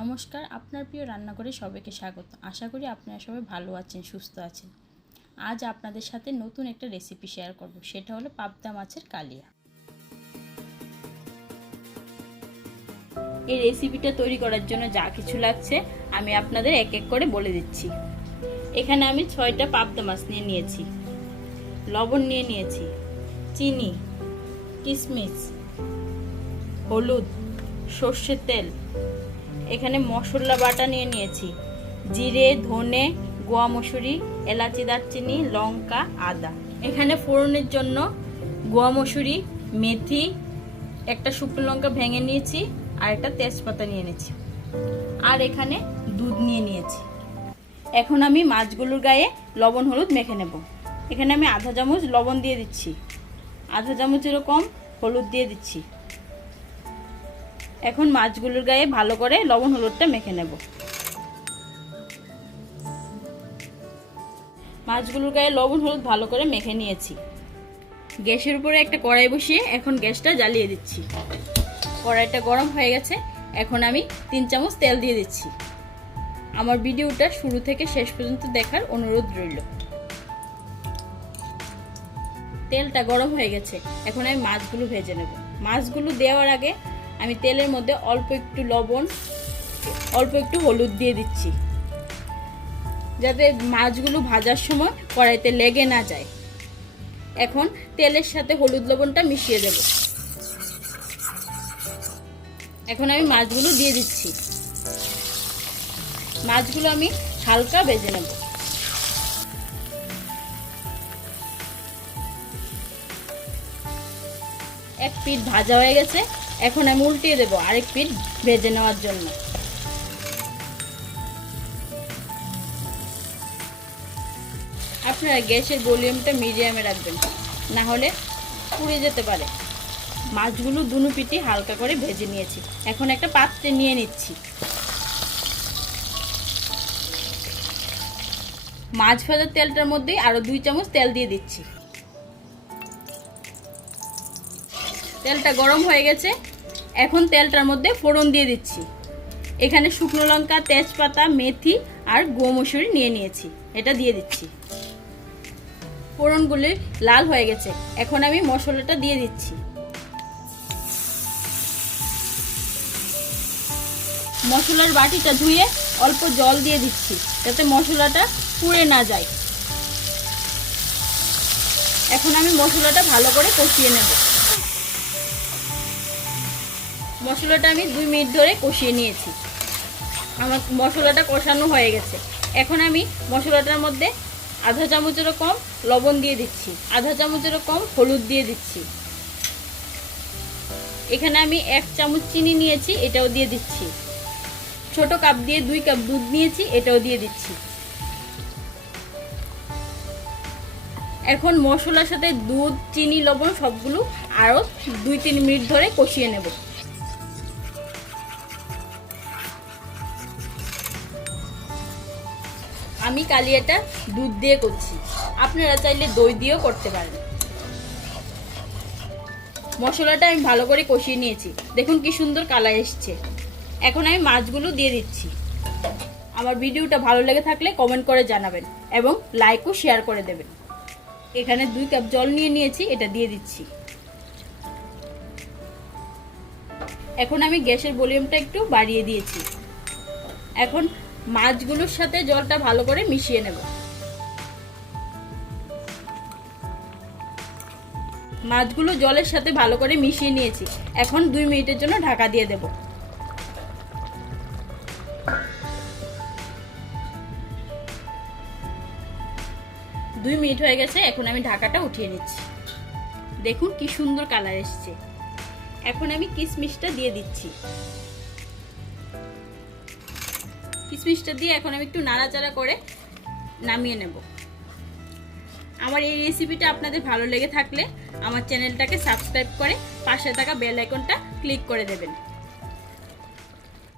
নমস্কার, আপনার প্রিয় রান্নাঘরে সবাইকে স্বাগত। আশা করি আপনারা সবাই ভালো আছেন, সুস্থ আছেন। আজ আপনাদের সাথে নতুন একটা রেসিপি শেয়ার করব, সেটা হলো পাবদা মাছের কালিয়া। এই রেসিপিটা তৈরি করার জন্য যা কিছু লাগছে আমি আপনাদের এক এক করে বলে দিচ্ছি। এখানে আমি 6টা পাবদা মাছ নিয়ে নিয়েছি, লবণ নিয়ে নিয়েছি, চিনি, কিশমিশ, হলুদ, সর্ষের তেল, এখানে মশলা বাটা নিয়ে নিয়েছি, জিরে, ধনে, গোয়া মসুরি, এলাচি, দারচিনি, লঙ্কা, আদা। এখানে ফোড়নের জন্য গোয়া মসুরি, মেথি, একটা শুকনো লঙ্কা ভেঙে নিয়েছি, আর একটা তেজপাতা নিয়ে নিয়েছি, আর এখানে দুধ নিয়ে নিয়েছি। এখন আমি মাছগুলোর গায়ে লবণ হলুদ মেখে নেব। এখানে আমি আধা চামচ লবণ দিয়ে দিচ্ছি, আধা চামচেরও কম হলুদ দিয়ে দিচ্ছি। এখন মাছগুলোর গায়ে ভালো করে লবণ হলুদটা মেখে নেব। মাছগুলোর গায়ে লবণ হলুদ ভালো করে মেখে নিয়েছি। গ্যাসের উপরে একটা কড়াই বসিয়ে এখন গ্যাসটা জ্বালিয়ে দিচ্ছি। কড়াইটা গরম হয়ে গেছে, এখন আমি 3 চামচ তেল দিয়ে দিচ্ছি। আমার ভিডিওটা শুরু থেকে শেষ পর্যন্ত দেখার অনুরোধ রইল। তেলটা গরম হয়ে গেছে, এখন আমি মাছগুলো ভেজে নেব। মাছগুলো দেওয়ার আগে আমি তেলের মধ্যে অল্প একটু লবণ, অল্প একটু হলুদ দিয়ে দিচ্ছি, যাতে মাছগুলো ভাজার সময় কড়াইতে লেগে না যায়। এখন তেলের সাথে হলুদ লবণটা মিশিয়ে দেব। এখন আমি মাছগুলো দিয়ে দিচ্ছি। মাছগুলো আমি হালকা ভেজে নেব। এক পিঠ ভাজা হয়ে গেছে, এখন আমি উল্টিয়ে দেব আরেক পিঠ ভেজে নেওয়ার জন্য। আপনারা গ্যাসের ভলিউমটা মিডিয়ামে রাখবেন, না হলে পুড়ে যেতে পারে। মাছগুলো দুনো পিঠই হালকা করে ভেজে নিয়েছি, এখন একটা পাত্রে নিয়ে নিচ্ছি। মাছ ভাজার তেলটার মধ্যে আরো 2 চামচ তেল দিয়ে দিচ্ছি। তেলটা গরম হয়ে গেছে, এখন তেলটার মধ্যে ফোড়ন দিয়ে দিচ্ছি। এখানে শুকনো লঙ্কা, তেজপাতা, মেথি আর গোয়া মসুরি নিয়ে নিয়েছি, এটা দিয়ে দিচ্ছি। ফোড়নগুলি লাল হয়ে গেছে, এখন আমি মশলাটা দিয়ে দিচ্ছি। মশলার বাটিটা ধুয়ে অল্প জল দিয়ে দিচ্ছি, যাতে মশলাটা পুড়ে না যায়। এখন আমি মশলাটা ভালো করে কষিয়ে নেব। মশলাটা আমি 2 মিনিট ধরে কষিয়ে নিয়েছি। আমার মশলাটা কষানো হয়ে গেছে, এখন আমি মশলাটার মধ্যে আধা চামচেরও কম লবণ দিয়ে দিচ্ছি, আধা চামচেরও কম হলুদ দিয়ে দিচ্ছি। এখানে আমি 1 চামচ চিনি নিয়েছি, এটাও দিয়ে দিচ্ছি। ছোট কাপ দিয়ে 2 কাপ দুধ নিয়েছি, এটাও দিয়ে দিচ্ছি। এখন মশলার সাথে দুধ, চিনি, লবণ সবগুলো আরও 2-3 মিনিট ধরে কষিয়ে নেব। আমি কালিয়াটা দুধ দিয়ে করছি, আপনারা চাইলে দই দিয়েও করতে পারেন। মশলাটা আমি ভালো করে কষিয়ে নিয়েছি, দেখুন কি সুন্দর কালার এসছে। এখন আমি মাছগুলো দিয়ে দিচ্ছি। আমার ভিডিওটা ভালো লেগে থাকলে কমেন্ট করে জানাবেন এবং লাইক ও শেয়ার করে দেবেন। এখানে 2 কাপ জল নিয়ে নিয়েছি, এটা দিয়ে দিচ্ছি। এখন আমি গ্যাসের ভলিউমটা একটু বাড়িয়ে দিয়েছি। এখন মাছগুলোর সাথে জলটা ভালো করে মিশিয়ে নেব। মাছগুলো জলের সাথে ভালো করে মিশিয়ে নিয়েছি, এখন 2 মিনিটের জন্য ঢাকা দিয়ে দেব। দুই মিনিট হয়ে গেছে, এখন আমি ঢাকাটা উঠিয়ে নিচ্ছি। দেখুন কি সুন্দর কালার এসছে। এখন আমি কিশমিশটা দিয়ে দিচ্ছি। কিশমিশটা দিয়ে এখন আমি একটু নাড়াচাড়া করে নামিয়ে নেব। আমার এই রেসিপিটা আপনাদের ভালো লেগে থাকলে আমার চ্যানেলটাকে সাবস্ক্রাইব করে পাশে থাকা বেল আইকনটা ক্লিক করে দেবেন।